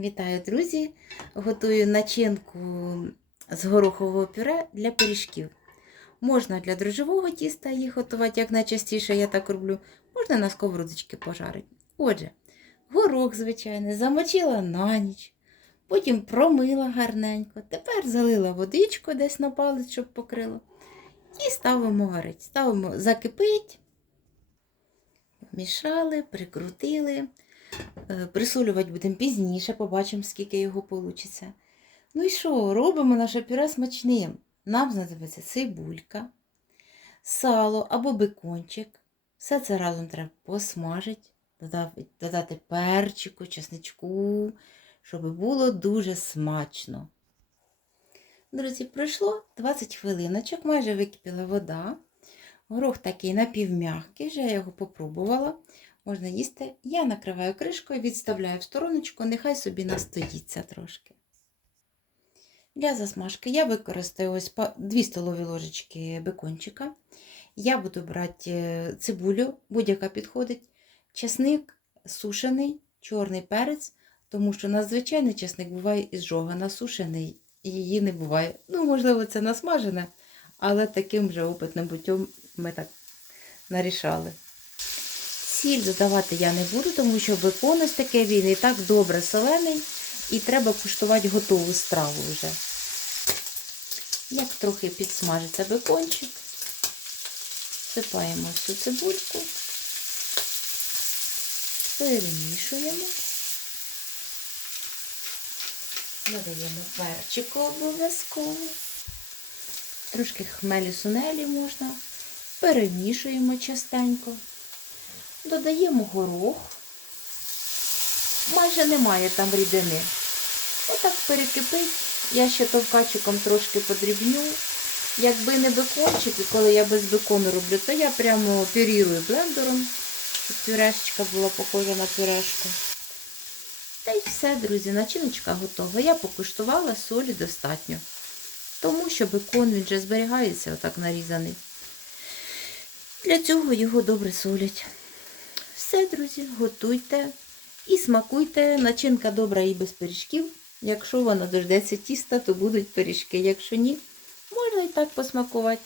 Вітаю, друзі! Готую начинку з горохового пюре для пиріжків. Можна для дрожжевого тіста їх готувати, як найчастіше я так роблю. Можна на сковородочки пожарити. Отже, горох, звичайно, замочила на ніч, потім промила гарненько. Тепер залила водичку десь на палець, щоб покрило. І ставимо варити. Ставимо закипить, мішали, прикрутили. Е, Присолювати будемо пізніше, побачимо, скільки його вийде. Ну і що, робимо наше пюре смачним. Нам знадобиться цибулька, сало або бекончик. Все це разом треба посмажити, додати, перчику, чесничку, щоб було дуже смачно. Друзі, пройшло 20 хвилиночок, майже википіла вода. Горох такий напівм'який, вже я його попробувала можна їсти. Я накриваю кришкою, відставляю в стороночку, нехай собі настоїться трошки. Для засмажки я використаю ось 2 столові ложечки бекончика. Я буду брати е, цибулю, будь-яка підходить, чесник сушений, чорний перець, тому що надзвичайний чесник буває із жога насушений, і її не буває. Ну, можливо, це насмажене, але таким вже опитним путем ми так нарішали. Сіль додавати я не буду, тому що бекон ось таке він і так добре солений, і треба куштувати готову страву вже. Як трохи підсмажиться бекончик, всипаємо всю цибульку, перемішуємо, додаємо перчику обов'язково, трошки хмелі сунелі можна, перемішуємо частенько. Додаємо горох. Майже немає там рідини. Отак перекипить. Я ще товкачиком трошки подрібню. Якби не бекончик, і коли я без бекону роблю, то я прямо пюрірую блендером, щоб пюрешечка була похожа на пюрешку. Та й все, друзі, начиночка готова. Я покуштувала, солі достатньо. Тому що бекон він вже зберігається, отак нарізаний. Для цього його добре солять. Все, друзі, готуйте і смакуйте. Начинка добра і без пиріжків. Якщо вона дождеться тіста, то будуть пиріжки. Якщо ні, можна і так посмакувати.